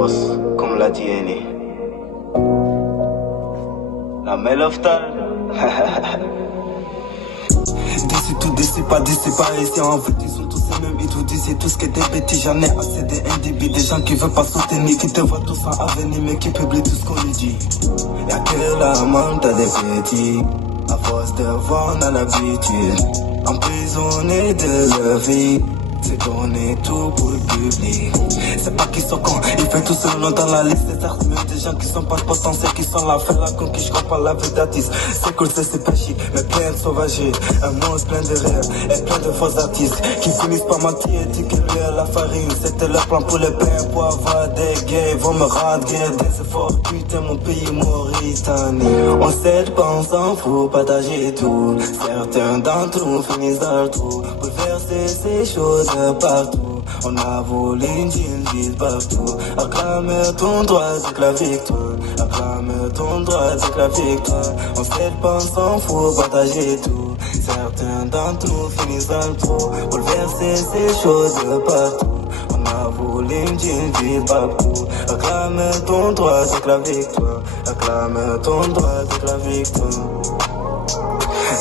boss, comme l'a dit Eni. La Meloftal. D'ici tout, d'ici pas ici. En fait, ils sont tous les mêmes, ils tout disent, c'est tout ce qui est des bêtises. J'en ai assez des individus, des gens qui veulent pas soutenir, qui te voient tous en avenir, mais qui publient tout ce qu'on lui dit. Y'a que la monde, t'as des petits. À force de voir, on a l'habitude. Emprisonnés de leur vie. C'est donner tout pour le public. C'est pas qu'ils sont cons, ils font tout seul dans la liste. C'est certes mieux des gens qui sont pas potentiels, qui sont là, faire la conquête, je comprends la vie d'artiste. C'est cool, c'est pas chic, mais plein de sauvagerie. Un monstre plein de rêves, et plein de faux artistes qui finissent par mentir et dire que lui à la farine. C'était leur plan pour les pains, pour avoir des gays. Ils vont me rendre guerre, des efforts, putain mon pays Mauritanie. On s'aide pas, on s'en fout, partager tout. Certains d'entre nous finissent dans le trou, bouleverser ces choses partout. On a volé une ville partout. Acclame ton droit, c'est que la victoire. Acclame ton droit, c'est que la victoire. On s'aide pas, on s'en fout, partager tout. Certains d'entre nous finissent dans le trou, bouleverser ces choses partout. On a volé une ville partout. Acclame ton droit, c'est que la victoire. Acclame ton droit, c'est que la victoire.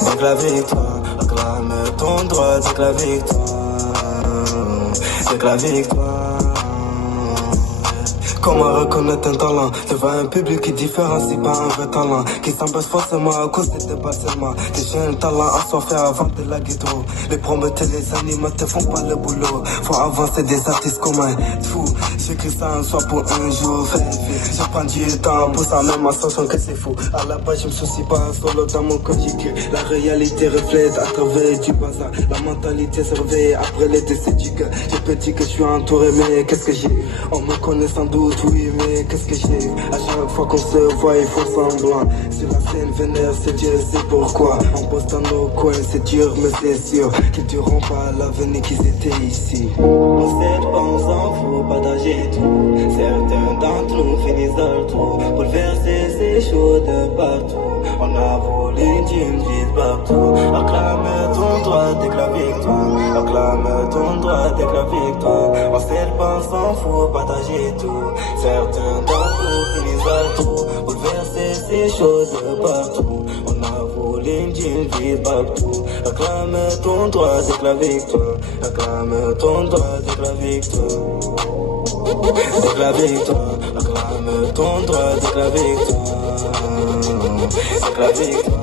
C'est que la victoire. Acclame ton droit, c'est que la victoire. C'est que la victoire. Comment reconnaître un talent devant un public qui différencie pas un vrai talent, qui s'embête forcément à cause des débats seulement. Des jeunes talents assoiffés avant de la guitare. Les promoteurs, les animateurs font pas le boulot. Faut avancer des artistes comme un fou. J'écris ça un soir pour un jour. Je prends du temps pour ça même en sachant que c'est fou. À la base je me soucie pas solo dans mon code j'écris. La réalité reflète à travers du bazar. La mentalité se réveille après les décès du cœur. J'ai petit que je suis entouré mais qu'est-ce que j'ai? On me connaît sans doute. Oui, mais qu'est-ce que j'ai? À chaque fois qu'on se voit, il faut semblant. Sur la scène vénère, c'est Dieu, c'est pourquoi. On bosse dans nos coins, c'est dur, mais c'est sûr qu'ils dureront pas à l'avenir qu'ils étaient ici. On s'aide pas, on s'en fout, partager tout. Certains d'entre nous finissent dans le trou, bouleverser ces choses de partout. On a volé d'une ville partout. Acclame ton droit, dès que la victoire. Acclame ton droit, dès que la victoire. On s'aide pas, on s'en fout, partager tout. Certains d'entre nous finissent dans le trou, bouleverser ces choses partout. On a volé d'une ville partout. Acclame ton droit, dès que la victoire. Acclame ton droit, dès que la victoire. Dès que la victoire. Acclame ton droit, dès que la victoire. Dès que la victoire.